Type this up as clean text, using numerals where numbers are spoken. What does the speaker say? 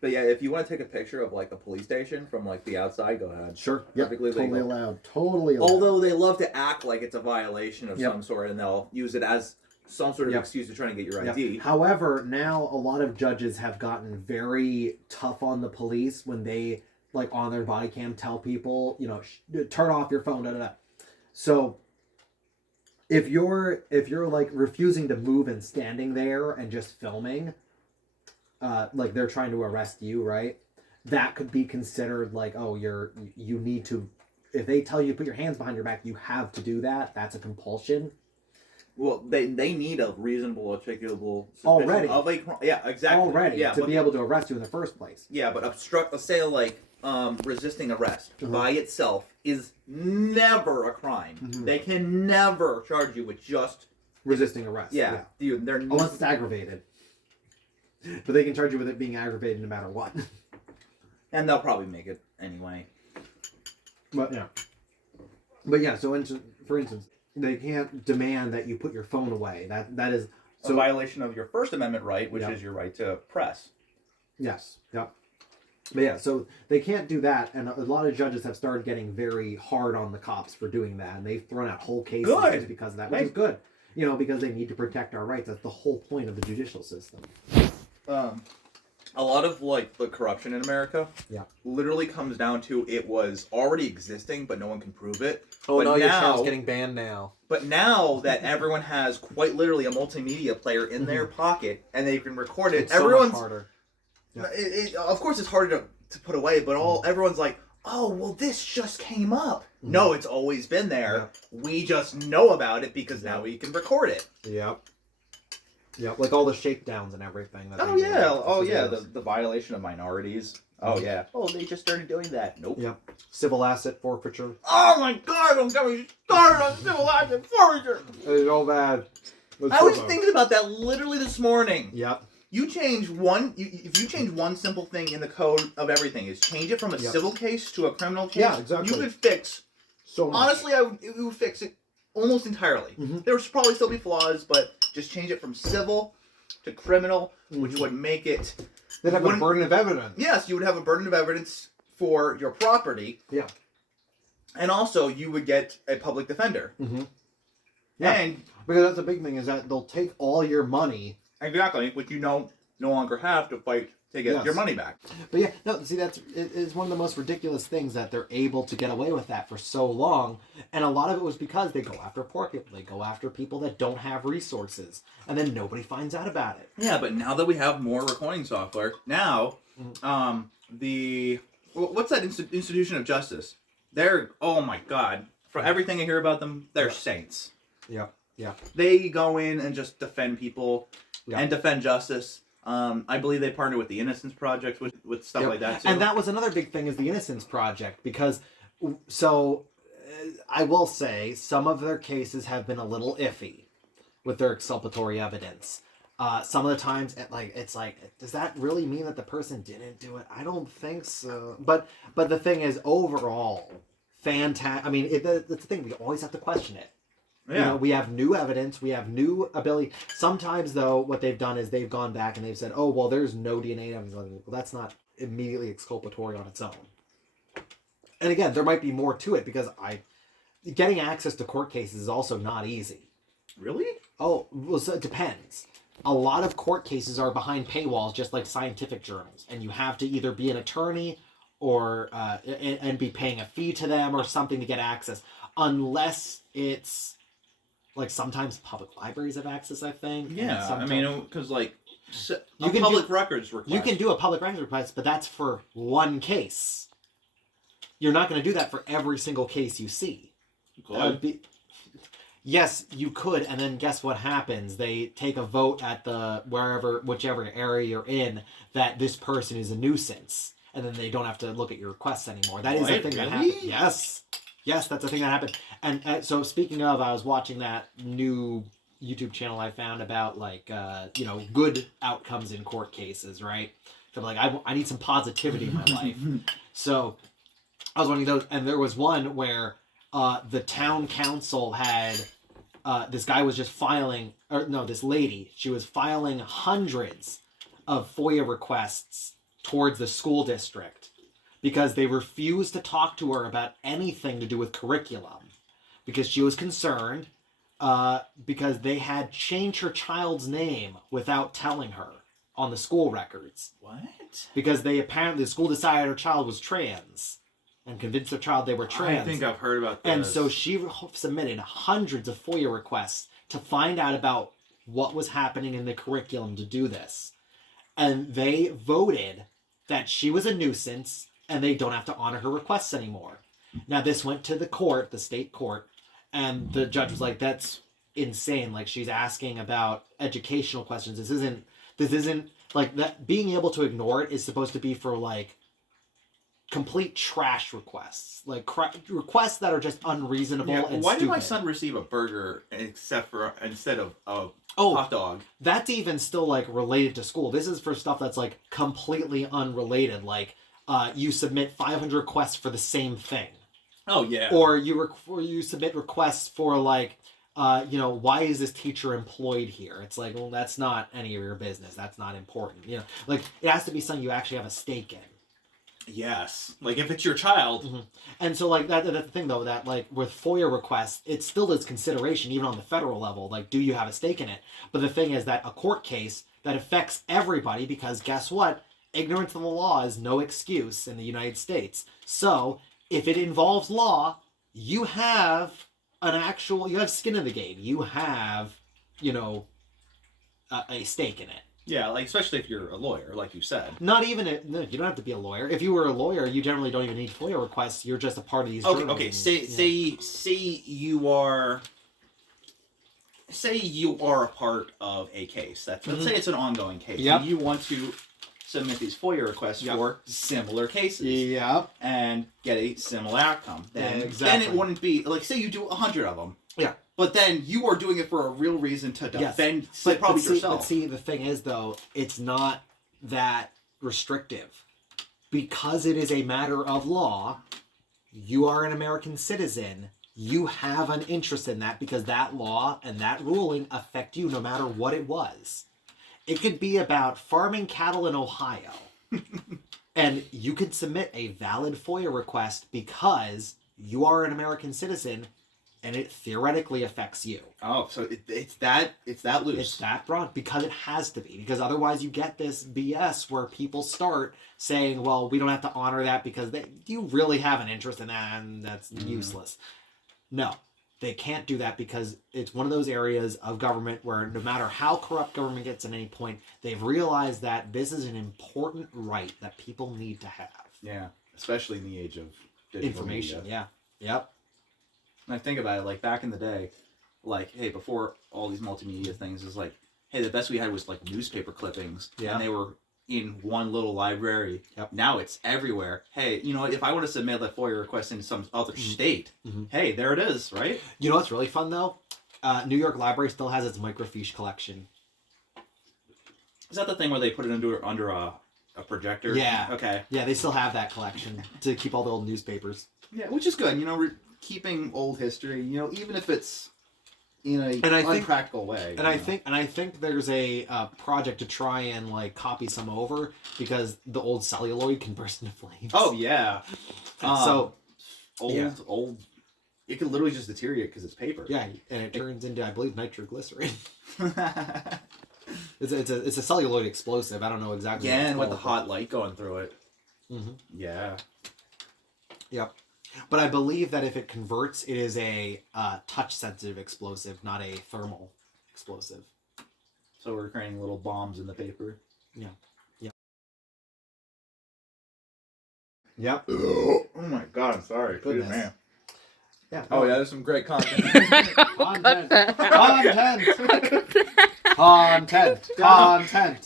But yeah, if you want to take a picture of like a police station from like the outside, go ahead. Sure. Yep. Perfectly Totally legal. allowed. Totally allowed. Although they love to act like it's a violation of some sort, and they'll use it as some sort of excuse to try to get your ID. However, now a lot of judges have gotten very tough on the police when they, like, on their body cam tell people, you know, turn off your phone, da da da. So if you're like refusing to move and standing there and just filming, like they're trying to arrest you, right? That could be considered like, oh, you need to. If they tell you to put your hands behind your back, you have to do that. That's a compulsion. Well, they need a reasonable, articulable suspicion already of a crime. Yeah, exactly. Already, yeah, to be able to arrest you in the first place. Yeah, but let's say like resisting arrest by itself is never a crime. They can never charge you with just resisting arrest. Yeah. Dude, they're unless it's aggravated. But they can charge you with it being aggravated no matter what. And they'll probably make it anyway. But yeah, so for instance, they can't demand that you put your phone away. That is a violation of your First Amendment right, which is your right to press. Yes. Yep. But yeah, so they can't do that, and a lot of judges have started getting very hard on the cops for doing that, and they've thrown out whole cases because of that, which is good. You know, because they need to protect our rights. That's the whole point of the judicial system. A lot of like the corruption in America literally comes down to it was already existing, but no one can prove it. Oh, but no, now, your channel's getting banned now. But now that everyone has quite literally a multimedia player in their pocket and they can record it, everyone's so much harder. Of course, it's harder to put away, but everyone's like, oh, well, this just came up. No, it's always been there. We just know about it because now we can record it. Yep. Yep, like all the shakedowns and everything. The violation of minorities. Oh, yeah. Oh, they just started doing that. Nope. Yep. Civil asset forfeiture. Oh, my God, don't get me started on civil asset forfeiture. It's all bad. I was thinking about that literally this morning. Yep. You change one, if you change one simple thing in the code of everything, is change it from a civil case to a criminal case. Yeah, exactly. You could fix, so much. Honestly, it would fix it almost entirely. There would probably still be flaws, but just change it from civil to criminal, which would make it... They'd have a burden of evidence. Yes, you would have a burden of evidence for your property. Yeah. And also, you would get a public defender. Yeah, and because that's the big thing, is that they'll take all your money... Exactly, which you no longer have to fight to get your money back. But yeah, no, see, it's one of the most ridiculous things that they're able to get away with that for so long. And a lot of it was because they go after poor people. They go after people that don't have resources. And then nobody finds out about it. Yeah, but now that we have more recording software, now, what's that institution of justice? They're, oh my God, for everything I hear about them, they're saints. Yeah, yeah. They go in and just defend people and defend justice. I believe they partner with the Innocence Project with stuff like that too. And that was another big thing, is the Innocence Project, because I will say some of their cases have been a little iffy with their exculpatory evidence. Some of the times, it's like, does that really mean that the person didn't do it? I don't think so. But the thing is, overall, fantastic. I mean, that's the thing. We always have to question it. Yeah. You know, we have new evidence. We have new ability. Sometimes, though, what they've done is they've gone back and they've said, oh, well, there's no DNA evidence. Well, that's not immediately exculpatory on its own. And again, there might be more to it, because getting access to court cases is also not easy. Really? Oh, well, so it depends. A lot of court cases are behind paywalls, just like scientific journals. And you have to either be an attorney or and be paying a fee to them or something to get access. Unless it's... Like, sometimes public libraries have access, I think. Yeah, I mean, because, like, public records request. You can do a public records request, but that's for one case. You're not going to do that for every single case you see. Yes, you could, and then guess what happens? They take a vote at whichever area you're in, that this person is a nuisance, and then they don't have to look at your requests anymore. That is a thing that happened. Yes, that's a thing that happened. And so speaking of, I was watching that new YouTube channel I found about, like, good outcomes in court cases, right? So I'm like, I need some positivity in my life. So I was watching those, and there was one where the town council had, this guy was just this lady, she was filing hundreds of FOIA requests towards the school district because they refused to talk to her about anything to do with curriculum because she was concerned because they had changed her child's name without telling her on the school records. What? Because the school decided her child was trans and convinced their child they were trans. I think I've heard about this. And so she submitted hundreds of FOIA requests to find out about what was happening in the curriculum to do this. And they voted that she was a nuisance and they don't have to honor her requests anymore. Now this went to the court, the state court, and the judge was like, that's insane. Like, she's asking about educational questions. This isn't like that. Being able to ignore it is supposed to be for like complete trash requests, like requests that are just unreasonable and why stupid. did my son receive a burger instead of a hot dog? That's even still like related to school. This is for stuff that's like completely unrelated. Like you submit 500 requests for the same thing. Oh yeah. Or you submit requests for like why is this teacher employed here? It's like, well, that's not any of your business. That's not important. You know, like it has to be something you actually have a stake in. Yes, like if it's your child. Mm-hmm. And so like that's the thing though, that like with FOIA requests, it still is consideration even on the federal level. Like, do you have a stake in it? But the thing is that a court case that affects everybody, because guess what? Ignorance of the law is no excuse in the United States. So if it involves law, you have skin in the game. You have, a stake in it. Yeah, like especially if you're a lawyer, like you said. No, you don't have to be a lawyer. If you were a lawyer, you generally don't even need FOIA requests. You're just a part of these. Okay. Say you are a part of a case. Let's say it's an ongoing case. Yep. And you want to submit these FOIA requests for similar cases. Yep. And get a similar outcome. Then it wouldn't be like, say you do 100 of them. Yeah. But then you are doing it for a real reason to defend yourself. But see, the thing is, though, it's not that restrictive. Because it is a matter of law, you are an American citizen, you have an interest in that because that law and that ruling affect you no matter what it was. It could be about farming cattle in Ohio. And you could submit a valid FOIA request because you are an American citizen and it theoretically affects you. Oh, so it's that loose. It's that broad because it has to be. Because otherwise you get this BS where people start saying, well, we don't have to honor that because you really have an interest in that and that's useless. No, they can't do that because it's one of those areas of government where no matter how corrupt government gets at any point, they've realized that this is an important right that people need to have. Yeah, especially in the age of digital information. Media. Yeah. Yep. And I think about it, like back in the day, like, hey, before all these multimedia things, is like, hey, the best we had was like newspaper clippings. Yeah. And they were in one little library. Yep. Now it's everywhere. Hey, if I want to submit a FOIA request in some other state, hey, there it is, right? You know what's really fun though? New York Library still has its microfiche collection. Is that the thing where they put it under a projector? Yeah. Okay. Yeah, they still have that collection to keep all the old newspapers. Yeah, which is good. Keeping old history, even if it's in a unpractical way. And I think there's a project to try and like copy some over because the old celluloid can burst into flames. Oh yeah. Old. It could literally just deteriorate because it's paper. Yeah, and it turns into, I believe, nitroglycerin. It's a celluloid explosive. I don't know exactly. Yeah, and with the hot light going through it. Mm-hmm. Yeah. Yep. But I believe that if it converts, it is a touch-sensitive explosive, not a thermal explosive. So we're creating little bombs in the paper. Yeah. Yep. Yep. Oh my god, I'm sorry. Goodness. Man. Yeah. Oh yeah, there's some great content. Content.